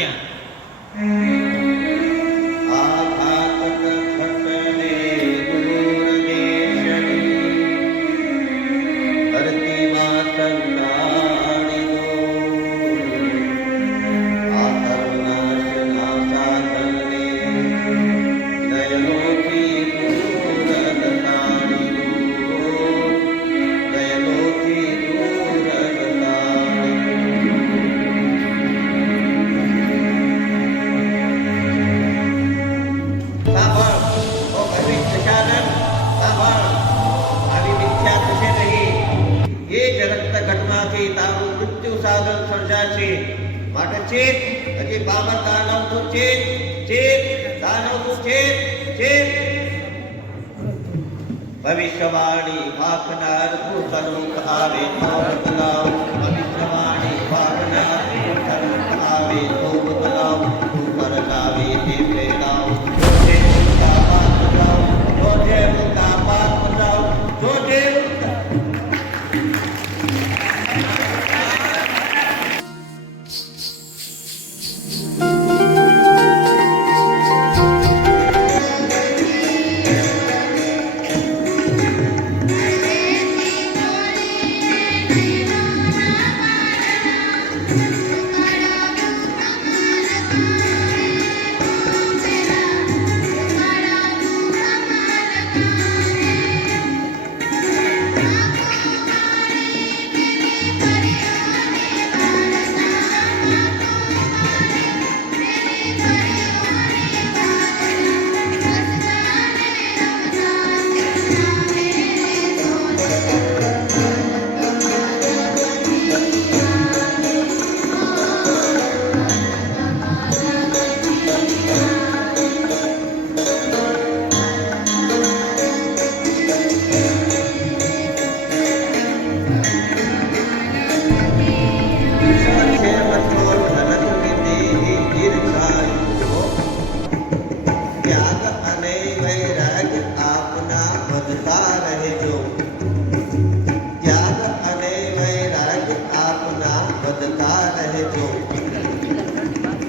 ક્યાં? ભવિષ્યવાણી વાકનાર સન્મુખ આવે તો બદલાવ ભવિષ્યવાણી વાકનાર સન્મુખ આવે તો બદલાવ ઉપર લાવે તે પ્રેરાવ જોજે મુકા પાત બતાવ જોજે મુકા પાત બતાવ જોજે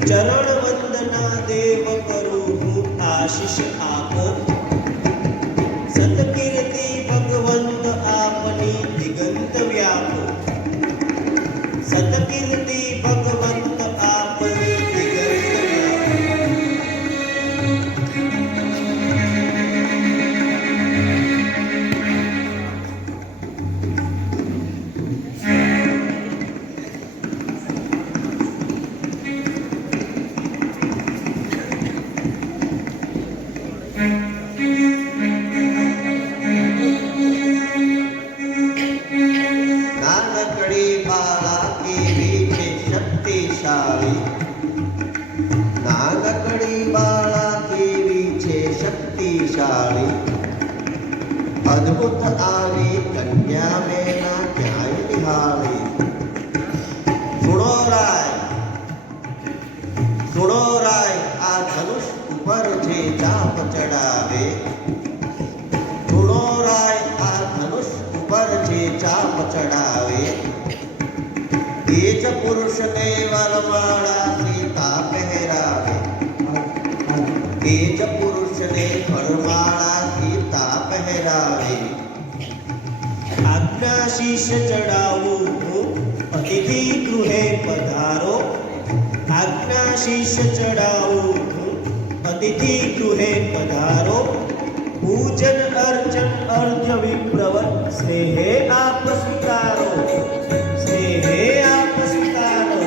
ચરણ વંદના દેવ કરું હું આશીષ આપો સતકીર્તિ ભગવંત આપની દિગંત વ્યાપો સતકીર્તિ ભગવંત આપની દિગંત અદ્ભુત આવી કન્યા મેના ક્યાંય નિહાળી સુણો રાય આ ધનુષ ઉપર જે ચાપ ચડાવે સુણો રાય આ ધનુષ ઉપર જે ચાપ ચડાવે એ જ પુરુષને વરમાળા સીતા પહેરાવે એ જ પુરુષને વરમાળા સીતા પહેરાવે આજ્ઞાશીષ ચડાવું હું અતિથિ ગૃહે પધારો આજ્ઞાશીષ ચડાવું હું અતિથિ ગૃહે પધારો પૂજન અર્ચન અર્ઘ્ય વિપ્રવત સ્નેહે આપ સ્વીકારો સ્નેહે આપ સ્વીકારો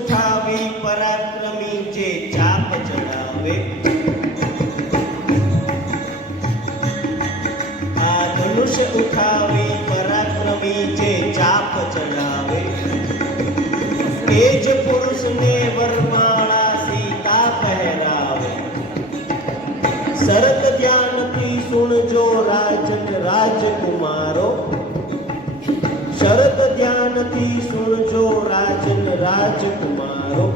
ઉઠાવી પરાક્રમી જે ચાપ ચડાવે. આ ધનુષ્ય ઉઠાવી પરાક્રમી જે ચાપ ચડાવે. એ જ પુરુષને વરમાળા સીતા પહેરાવે. શરત ધ્યાનથી સુણજો રાજન રાજકુમારો. શરત ધ્યાનથી સુણજો રાજન રાજકુમારો.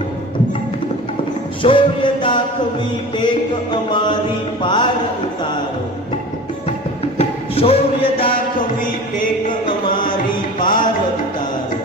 શૌર્ય દાખવી ટેક અમારી પાર ઉતારો. શૌર્ય દાખવી ટેક અમારી પાર ઉતારો.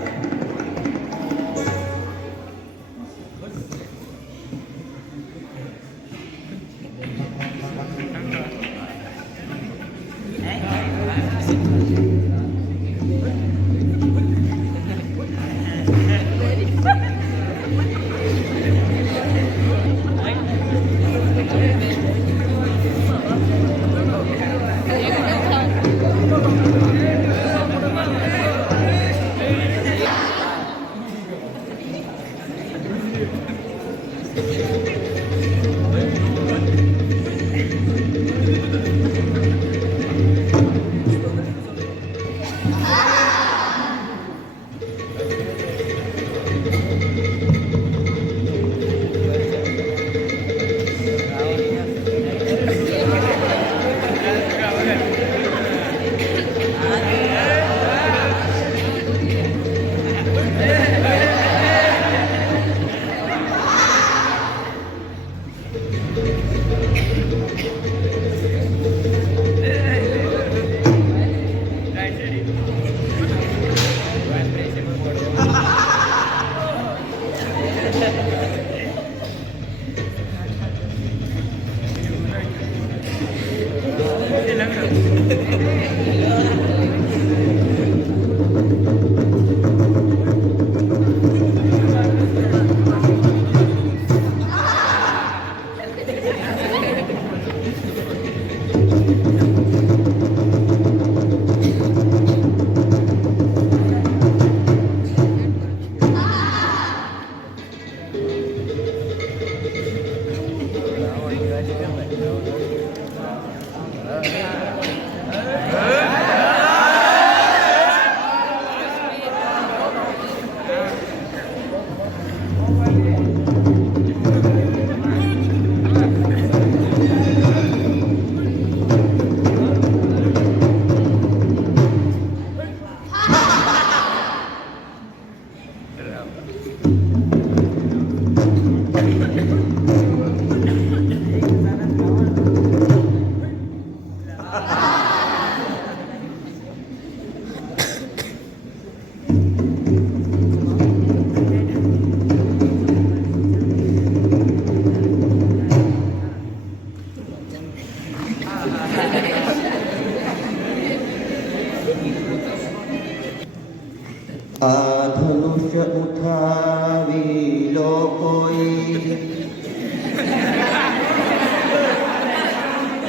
આ ધનુષ્ય ઉઠાવી લો કોઈ,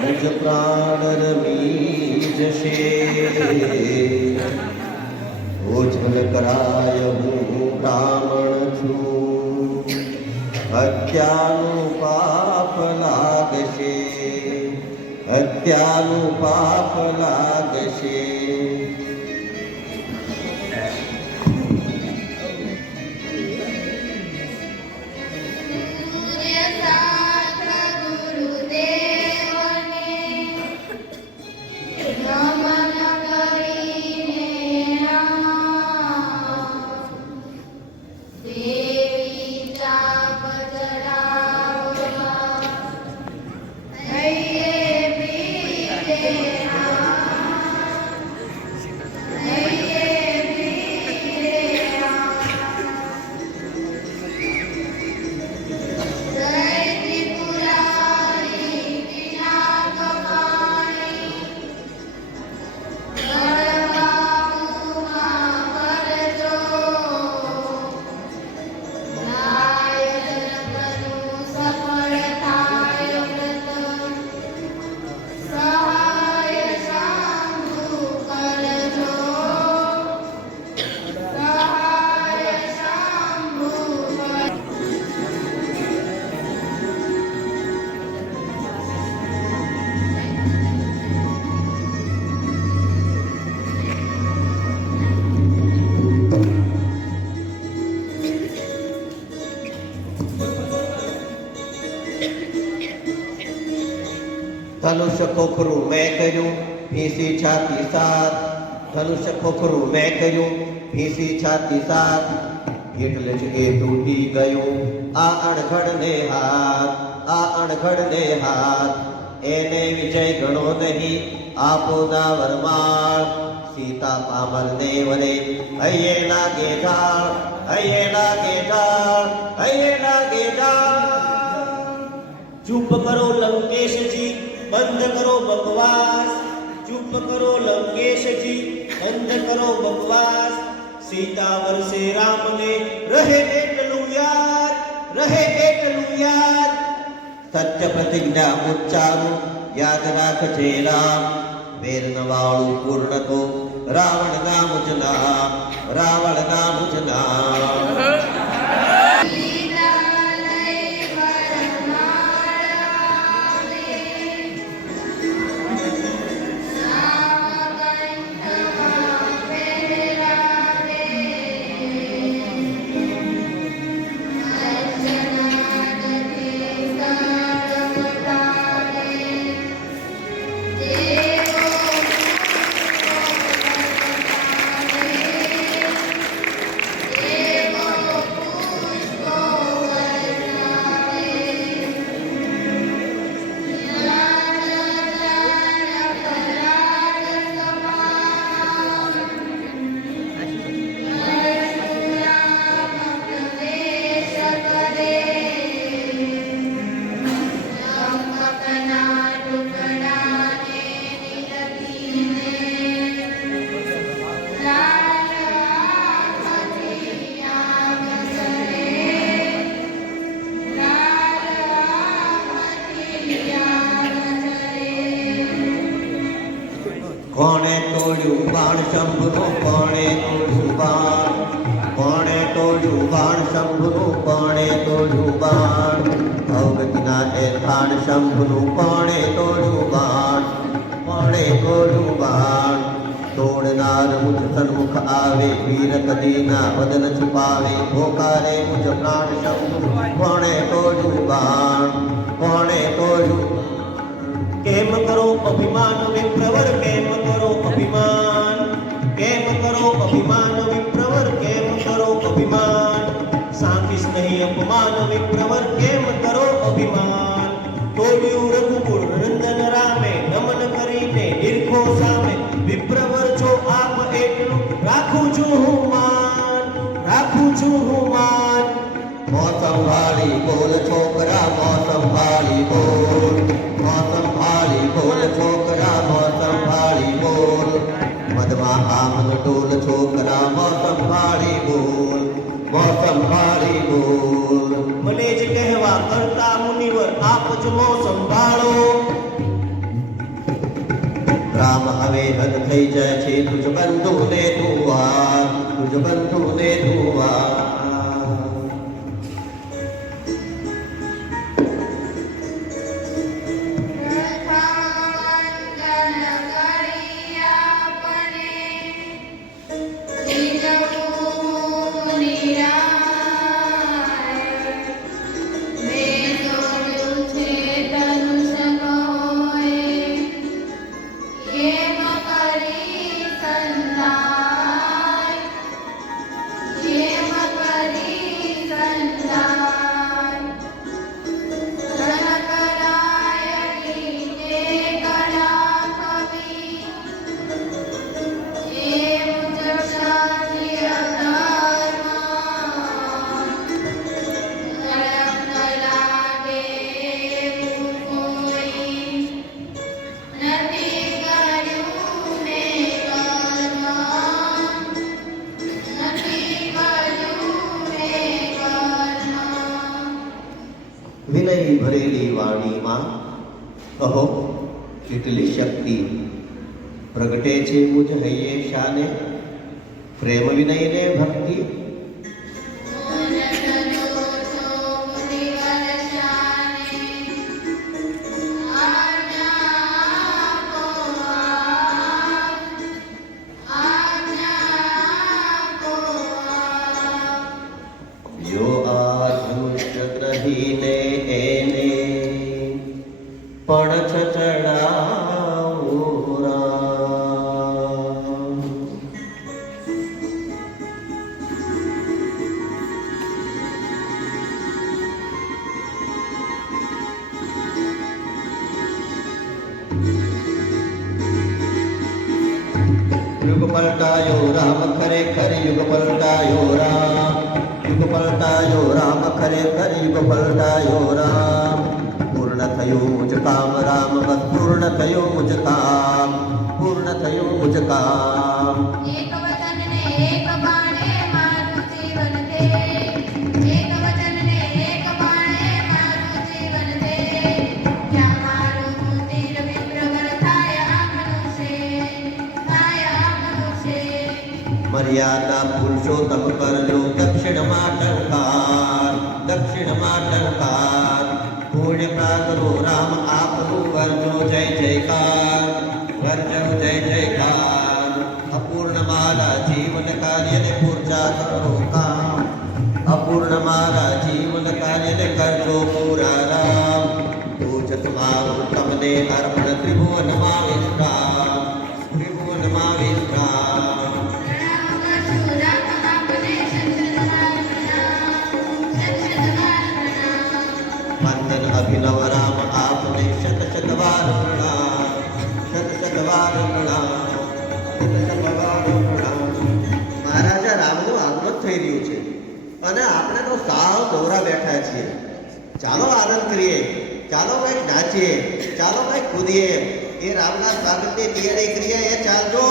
મુજ પ્રાણ રમી જશે. ઓછલ કરાય હું બ્રાહ્મણ છું, હત્યાનું પાપ લાગશે, હત્યાનું પાપ લાગશે. ધનુષ ખોખરું મેં કર્યું ભીંસી છાતી સાત ધનુષ ખોખરું મેં કર્યું ભીંસી છાતી સાત એટલે જ એ તૂટી ગયું આ અણઘડને હાથ એને વિજય ગણો નહીં આપો ના વરમાળ સીતા પામરને વરે હૈયે લાગે ઢાળ ચૂપ કરો લંકેશજી બંધ કરો બકવાસ ચૂપ કરો લંકેશજી બંધ કરો બકવાસ સીતા વરસે રામને રહે એટલું યાદ સત્ય પ્રતિજ્ઞા ઉચ્ચારું યાદ રાખજે રામ વેર નવાળું પૂર્ણ તો રાવણ નામ જ નામ કોણે તોડ્યું બાણ શંભુનું કોણે તોડ્યું બાણ શંભુનું કોણે તોડ્યું બાણ અવગતિના એ ખાણ શંભુનું કોણે તોડ્યું બાણ તોડનાર મુજ સન્મુખ આવે વીર કદીના વદન છુપાવે પોકારે મુજ પ્રાણ શંભુ કોણે તોડ્યું બાણ કેમ કરો અભિમાન વિપ્રવર કેમ કરો અભિમાન વિપ્રવર કેમ કરો અભિમાન સાંભીશ નહીં અપમાન વિપ્રવર કેમ કરો અભિમાન તોડ્યું રઘુકુળ નંદન રામે નમન કરીને નિરખો સામે વિપ્રવર છો આપ એટલું રાખું છું હું માન મોસમ ભાળી બોલ છોકરા મોસમ ભાળી બોલ છોકરા મોસમ ભાળી બોલ મદમાં આમન ડોલ છોકરા મોસમ ભાળી બોલ મને જ કહેવા કરતા મુનિવર આપ જ મોસમ ભાળો રામ હવે હદ થઈ જાય છે તુજ બંધુને તું વાર વિનય ભરેલી વાણીમાં કહો કેટલી શક્તિ પ્રગટે છે મુજ હૈયે શાને પ્રેમ વિનયને ભક્તિ જો આ ધનુષ્ય ગ્રહીને એને પણ છછડાવો રામ. યુગ પલટાયો રામ ખરેખર યુગ પલટાયો રામ. યુગ પલટાયો રામ ખરેખર યુગ પલટાયો રામ. પૂર્ણ થયું મુજ કામ રામ બસ પૂર્ણ થયું મુજ કામ. પૂર્ણ થયું મુજ કામ. એક વચન ને એક બાણે મારું જીવન દે. એક વચન ને એક બાણે મારું જીવન દે. જ્યાં મારું તીર વિપ્રગર થાય મનુષ્ય. મર્યાદા પુરુષોત્તમ કરજો દક્ષિણમાં ટંકાર. દક્ષિણમાં ટંકાર. પુણ્ય પ્રાગરો રામ આપનું કરજો જય જયકાર. કરજો જય જયકાર. અપૂર્ણ મારા જીવન કાર્યને પૂર્જા કરો કામ. અપૂર્ણ મારા જીવન કાર્યને કરજો પૂરા રામ. પૂજત મારું તમને અર્પણ ત્રિભુવનમાં વિશ્રામ. ત્રિભુવનમાં વિશ્રામ. વંદન અભિનવ રામ આપને શત શત વાર પ્રણામ. શત શત વાર પ્રણામ. શત શત વાર પ્રણામ. મહારાજા રામનું આગમન થઈ રહ્યું છે અને આપણે તો સાવ દોરા બેઠા છીએ. ચાલો આનંદ કરીએ, ચાલો કંઈક નાચીએ, ચાલો કંઈક કૂદીએ. એ રામના સ્વાગતની તૈયારી કરીએ. એ ચાલજો.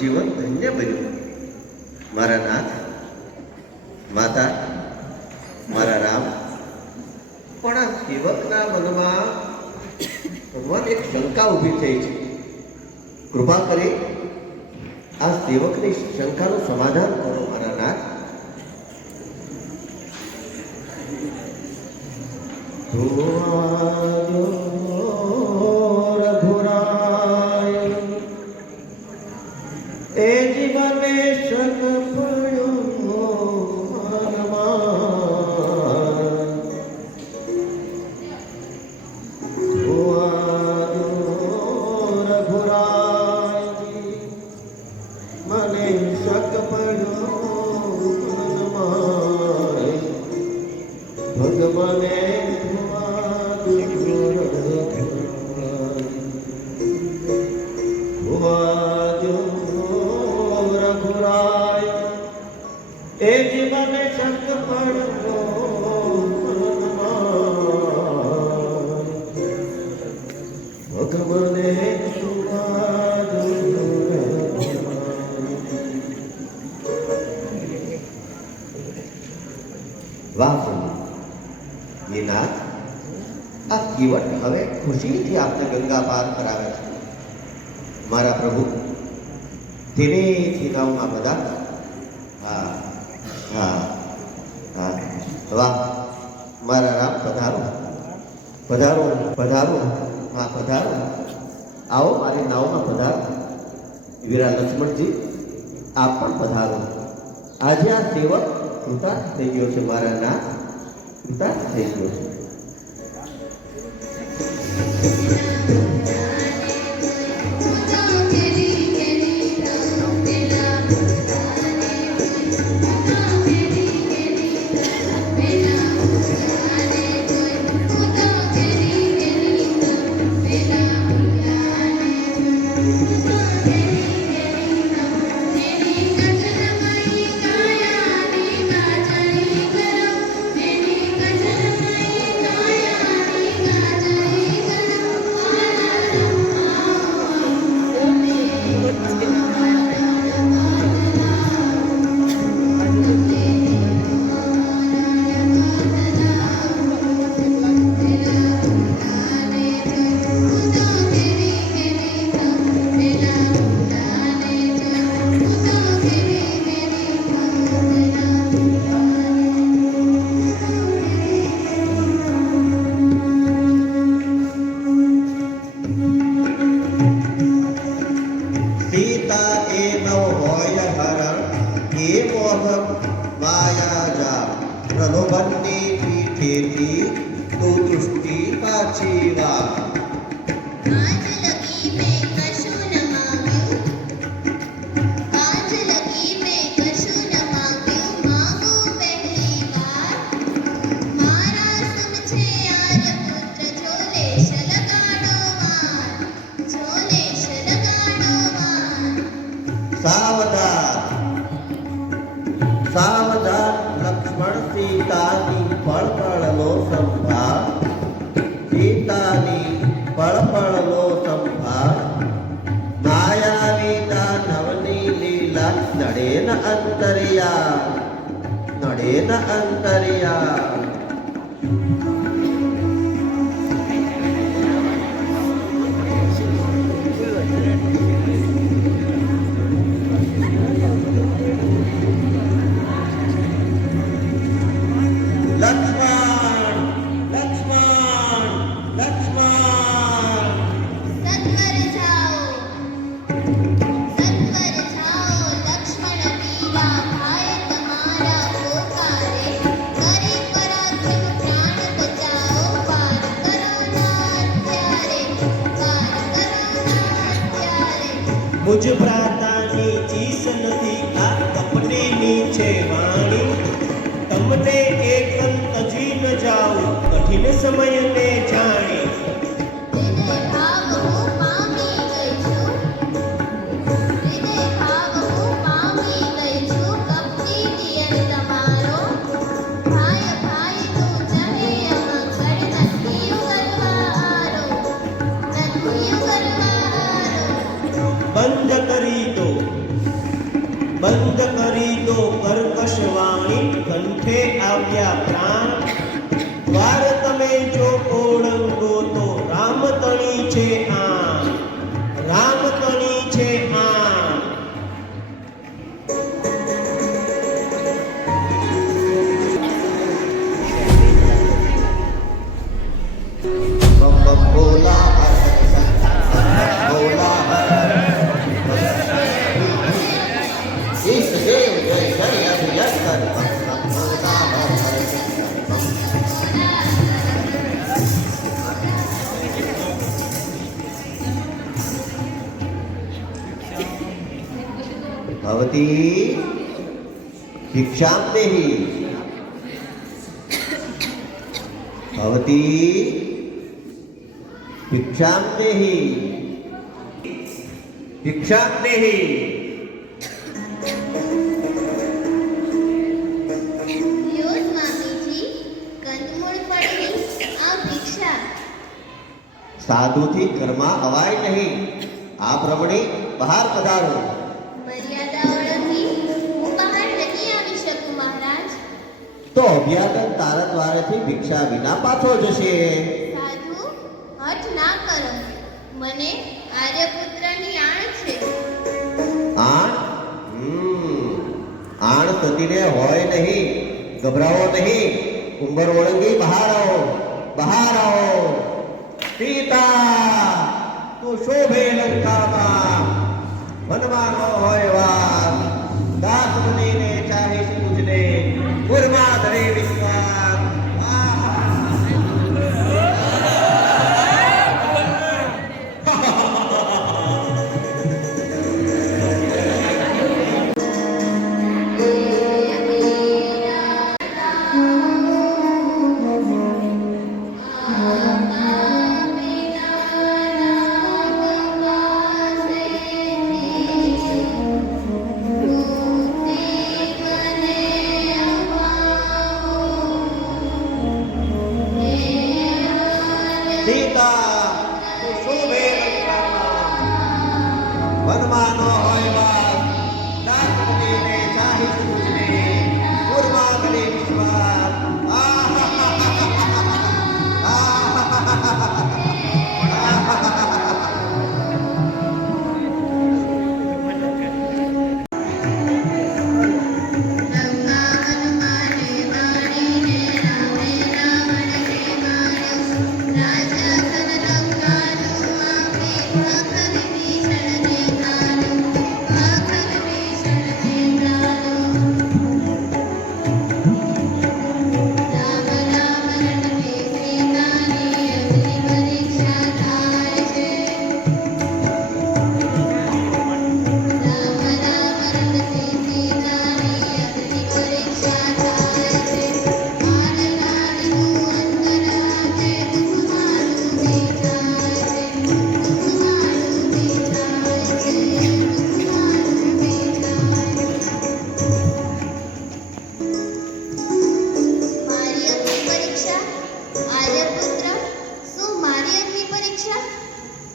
જીવન ધન્ય બન્યું. મારા નાથ, માતા, મારા રામ. પણ આ સેવકના મનમાં ભગવાન એક શંકા ઊભી થઈ છે. કૃપા કરી આ સેવકની શંકાનું સમાધાન કરો મારા નાથ. રઘુરાય એ જીવને શક પડ્યો આ કેવટ હવે ખુશીથી આપને ગંગા પાર કરાવે છે. મારા પ્રભુ ધીરેથી ગામમાં બધા હા હા હા વાહ મારા રામ પધારો પધારો પધારો હા પધારો આવો મારી નાવમાં પધારો. વીરા લક્ષ્મણજી આપ પણ પધારો. આજે આ સેવક કૃતાર્થ થઈ ગયો છે. મારા નામ કૃતાર્થ થઈ ગયો છે. મુજ ભ્રાતાની ચીસ નથી આ કપટીની છે વાણી. તમને એકંત જી ન જાઓ કઠિન સમયને જાણી. બંધ કરી દો કર્કશ વાણી, કંઠે આવ્યા પ્રાણ. દ્વાર તમે જો ઓળંગો તો રામ તણી છે આ, રામ તણી છે આ. भवती भिक्षां देहि भवती भिक्षां देहि भिक्षां देहि લ્યો સ્વામીજી, કંદમૂળ ફળની આ ભિક્ષા. સાધુથી ઘરમાં અવાય નહીં. આપ રમણી બહાર પધારો. મર્યાદા ઓળંગી હું બહાર નથી આવી શકું મહારાજ. તો અભ્યાગત તારા દ્વારેથી ભિક્ષા વિના પાછો જશે. સાધુ, હઠ ના કરો. મને આર્યપુત્રની આણ છે. આણ આણ સતીને હોય નહીં. ગભરાવો નહીં. ઉંબર ઓળંગી બહાર આવો, બહાર આવો. સીતા તું શોભે લંકામાં, વનમાં ન હોય વાત. દાસ બનીને ચાહીશ તુજને, ગુરમાં ધરે વિશ્વાસ. સીતા તું શોભે લંકામાં, વનમાં ન હોય વાત. દાસ બનીને ચાહીશ તુજને, ગુરમાં ધરે વિશ્વાસ.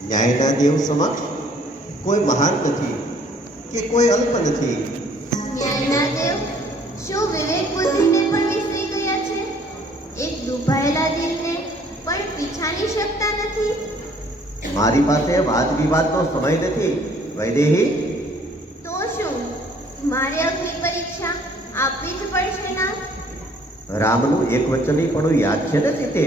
ન્યાયના દેવ સમક્ષ કોઈ મહાન નથી કે કોઈ અલ્પ નથી. ન્યાયના દેવ, શું વિવેક બુદ્ધિને પણ વિસરી ગયા છે? એક દુભાયેલા દિલને પણ પીછાની શકતા નથી. મારી પાસે વાદ વિવાદનો સમય નથી. વૈદેહી, તો શું મારે અગ્નિ પરીક્ષા આપવી જ પડશે ના? રામનું એક વચની પણ યાદ છે ને સીતે?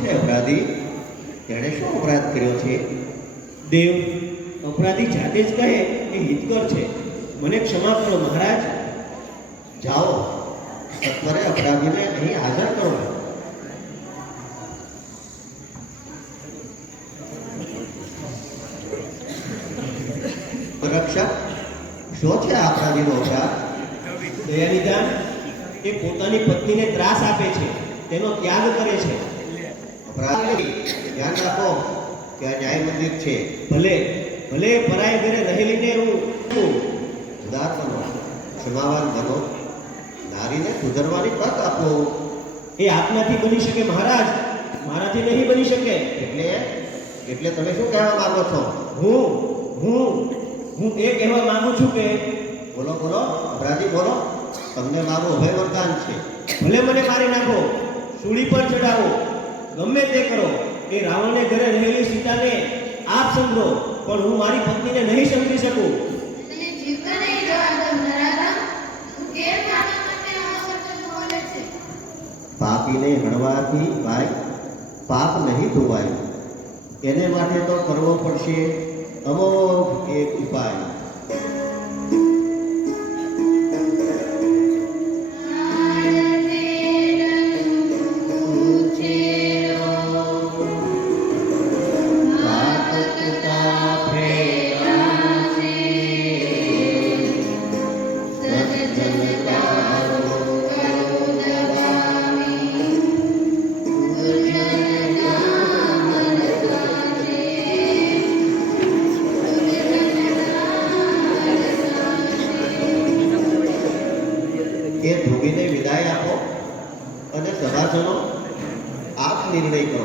છે અપરાધી? તેણે શું અપરાધ કર્યો છે? દેવ, અપરાધી જાતે જ કહે એ હિતકર છે. મને ક્ષમા કરો મહારાજ. જાઓ, સત્વરે અપરાધીને અહીં હાજર કરો. રક્ષક, શું છે આ અપરાધીનો અપરાધ? દયાનિધાન, એ પોતાની પત્નીને ત્રાસ આપે છે, તેનો ત્યાગ કરે છે. અપરાધી, ધ્યાન રાખો કે આ ન્યાય મંદિર છે. ભલે ભલે પરાય ઘરે રહેલીને હું ઉદાર બનો, ક્ષમાવાન બનો, નારીને સુધરવાની તક આપો. એ આપનાથી બની શકે મહારાજ, મારાથી નહીં બની શકે. એટલે તમે શું કહેવા માંગો છો? હું એ કહેવા માંગુ છું કે બોલો બોલો અપરાધી, બોલો. તમને મારું અભય વરદાન છે. ભલે મને મારી નાખો, સૂળી પર ચડાવો, ગમે તે કરો. એ રાવણને ઘરે રહેલી સીતાને આપ સમજો, પણ હું મારી પત્નીને નહીં સમજી શકું. તને જીવતા નહીં જવા દઉં નરાધમ. તું કેમ મારા માટે આવો શબ્દ બોલે છે? પાપીને હણવાથી ભાઈ પાપ નહીં ધોવાય. એને માટે તો કરવો પડશે અમોઘ એક ઉપાય. એ ધોબીને વિદાય આપો અને સભાજનો આપ નિર્ણય કરો.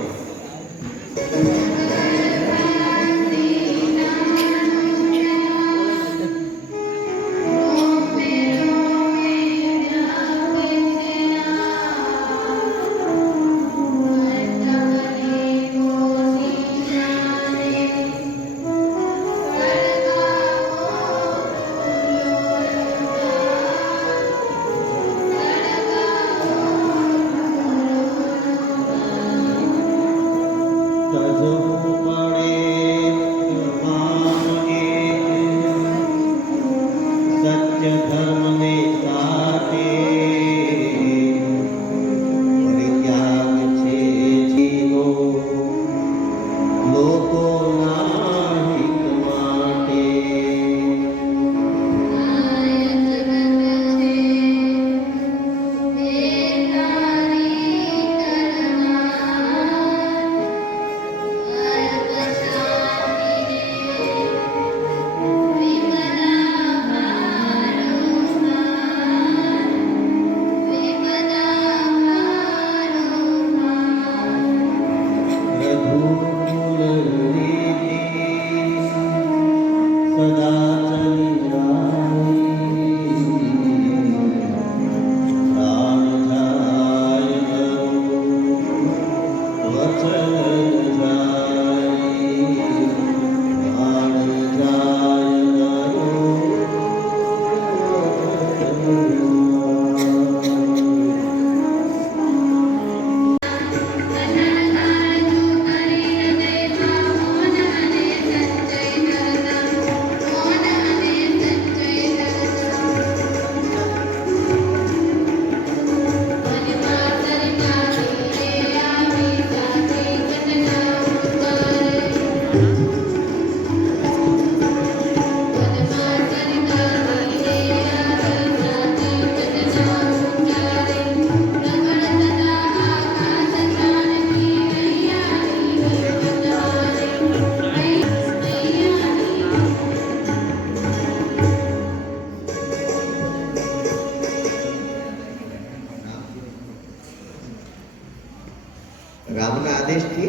રામના આદેશથી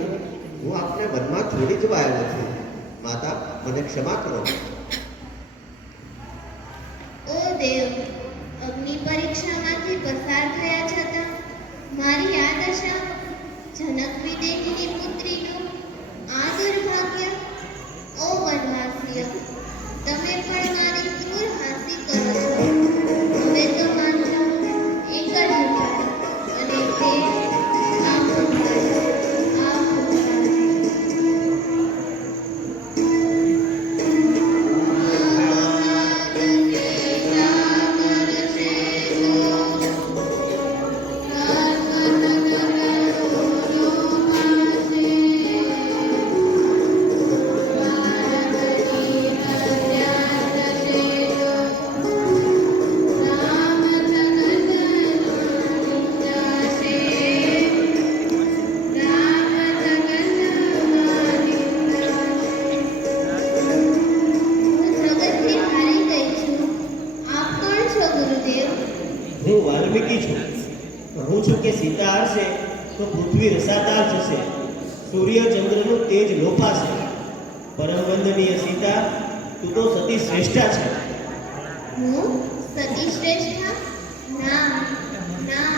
હું આપને વનમાં છોડી જવા આવ્યો છું. માતા, મને ક્ષમા કરો. ઓ દેવ, અગ્નિ પરીક્ષામાંથી પસાર થયા છતાં મારી આ દશા, જનક વિદેહીની પુત્રીનું આ દુર્ભાગ્ય. ઓ વનવાસીઓ, તમે પણ મારી ક્રૂર હાંસી કરો છો. હવે તો માત્ર એક જ ઉપાય, અને તે આ પૃથ્વી રસાતાર જશે, સૂર્ય ચંદ્રનું તેજ લોપાશે. પરમ વંદનીય સીતા, તું તો સતી શ્રેષ્ઠા છે. હું સતી શ્રેષ્ઠા? ના ના,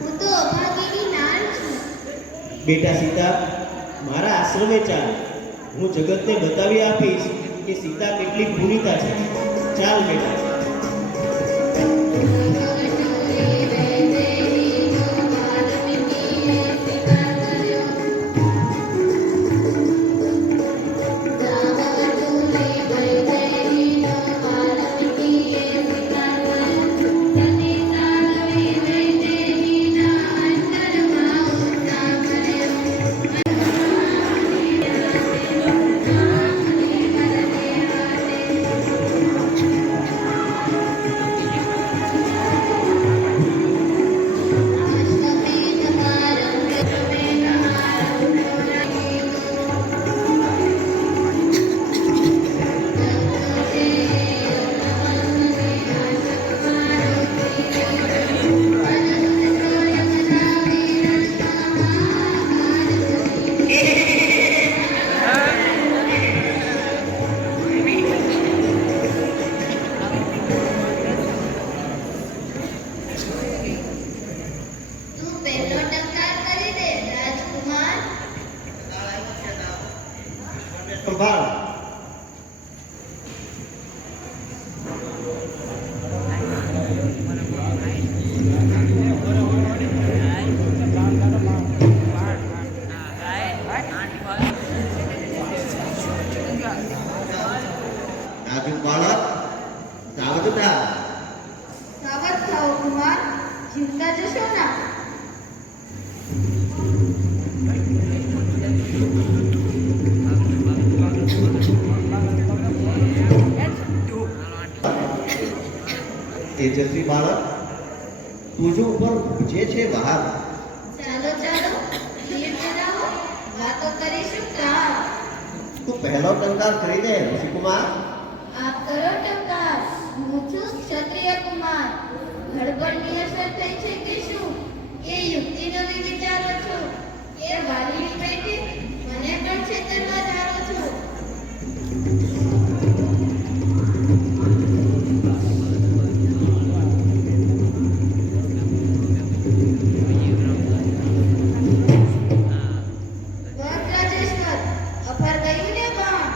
હું તો અભાગીની નાળ છું. બેટા સીતા, મારા આશ્રમે ચાલ. હું જગતને બતાવી આપીશ કે સીતા કેટલી પુનિતા છે. ચાલ બેટા. તું પહેલો ટંકાર કરી દે રાજકુમાર. સંભાળ. નાજુક બાળક, સાવધતા. સાવધ થાઓ કુમાર, જીવતા જશો ના. તેજસ્વી બાળક, તુજો ઉપર જે છે બહાર. ચાલો ચાલો, ધીર ચલાવો, વાતો કરીશું કા. તું પહેલો ટંકાર કરી દે ઋષિકુમાર. આપ કરો ટંકાર, હું છું ક્ષત્રિય કુમાર. ગડબડની અસર થઈ છે કે શું? કે યુક્તિ નવી વિચારો છો? કે વાલીની પેટે મને પણ છેતરવા ધારો છો? વાત રાજેશ્વર, અપર ગયું ને બાણ.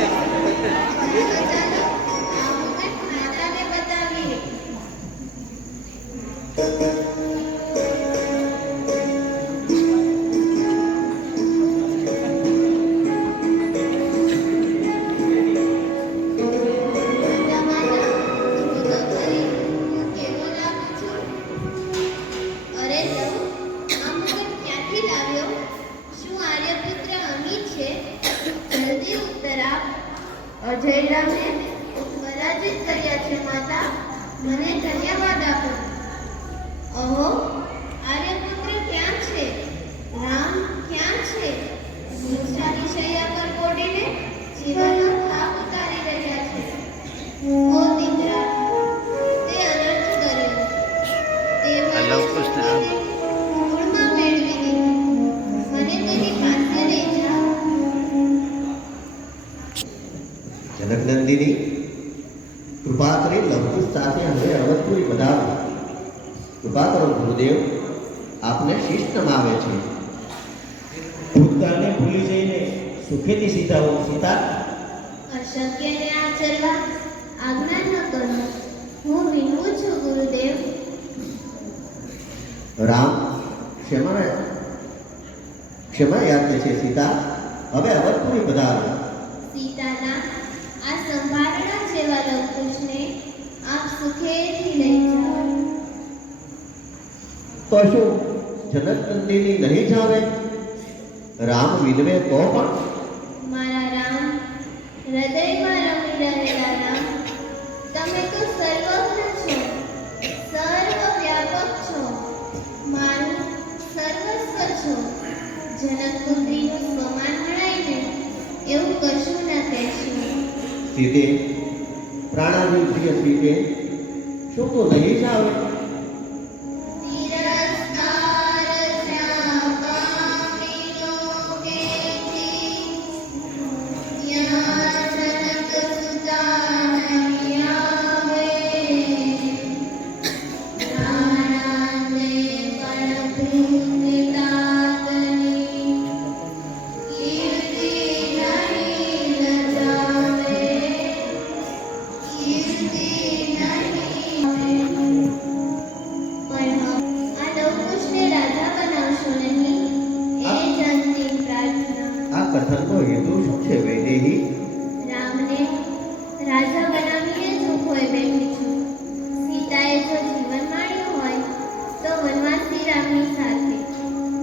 ચાલો ચાલો, આ મુકટ માતાને બતાવીએ. માતા માતા, તું તો ખરી, હું કેવો લાગુ છું? અરે લવ, આ મુકટ ક્યાંથી લાવ્યો? શું આર્યપુત્ર અમી છે? જલ્દી ઉત્તર આપ. અજયરામને પરાજિત કર્યા છે માતા, મને ધન્યવાદ આપો. અહો, આર્યપુત્ર ક્યાં છે? રામ ક્યાં છે? મૂર્છાની શૈયા પર પોડીને જીવનનો થાક ઉતારી રહ્યા છે. ઓ દીકરા, તે અનર્થ કર્યો. તે વૈરાગ્યને મૂળમાં મેળવી દીધી. મને તેની પાસે લઈ જા. જનકનંદિની, કૃપા કરી લવકુશ સાથે હવે અવધપુરી પધારો. કૃપા કરો ગુરુદેવ, આપને શિષ્ટ નમાવે છે. ભૂતકાળને ભૂલી જઈને સુખેથી સીતા હો. સીતા, અશક્યને આચરવા આજ્ઞા ન કરો. હું વિનવું છું ગુરુદેવ. રામ ક્ષમા યાચે છે. સીતા, હવે અવધપુરી પધારો. સીતાના આ સંભારણા જેવા લવકુશને આપ સુખેથી લઈ જાઓ. તો શું જનકનંદિની નહીં જાવે? રામ વિનવે તો પણ. મારા રામ, હૃદયમાં રમી રહેલા રામ, તમે તો સર્વજ્ઞ છો, સર્વવ્યાપક છો, મારું સર્વસ્વ છો. જનકપુત્રીનું સ્વમાન ગણાય ને એવું કશું ના કહેશો. સીતે, પ્રાણાદિ પ્રિય સીતે, શું તો નહીં જ આવે? તિરસ્કાર જ્યાં પામીનો તેથી, ત્યાં જનક સુતા નહીં આવે. પ્રાણાને પણ ભૂમિતાતની, કીર્તિ નહીં લજાવે, કીર્તિ નહીં આવે. પણ આ લવકુશને રાજા બનાવશો નહીં, એ જ અંતિમ પ્રાર્થના. આ કથનનો હેતુ શું છે વૈદેહી? રામને રાજા બનાવીને જ હું ખોઈ બેઠી છું. સીતાએ જો જીવન માણ્યું હોય તો વનવાસી રામની સાથે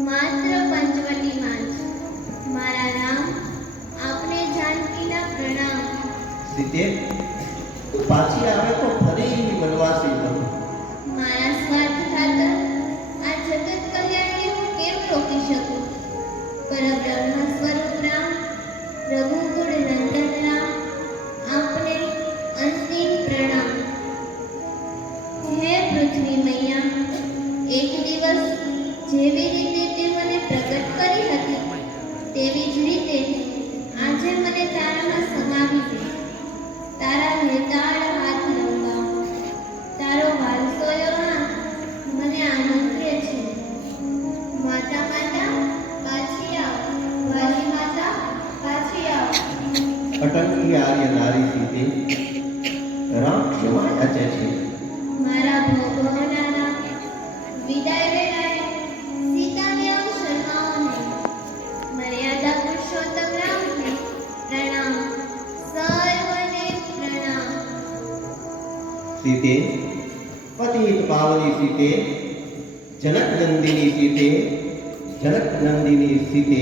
માત્ર પંચવટીમાં જ. મારા રામ, આપને જાનકીના પ્રણામ. સીતે, તું પાછી આવે તો ફરી વનવાસી બન. મારા સ્વાર્થ ખાતર આ જગત કલ્યાણને હું કેમ રોકી શકું? પરબ્રહ્મ સ્વરૂપ રામ, રઘુકુળ નંદન રામ, આપને અંતિમ પ્રણામ. હે પૃથ્વી મૈયા, એક દિવસ જેવી રીતે તે મને પ્રગટ કરી હતી, તેવી જ રીતે આજે મને તારામાં સમાવી દે. તારા નેતાળ હાથ લંબાવ. તારો વાલસોયો હાથ મને આમંત્રે છે. માતા માતા પાછી આવ, વાલી માતા પાછી આવ. અટંકી આર્ય નારી સીતે, રામ ક્ષમા યાચે છે. મારા ભોગવના રામ, વિદાય વેળાએ સીતાને આવ શરમાવો નહીં. મર્યાદા પુરુષોત્તમ રામને પ્રણામ, સર્વને પ્રણામ. સીતે, પતિત પાવની સીતે, જનક નંદિની સીતે, જનક નંદિની સીતે.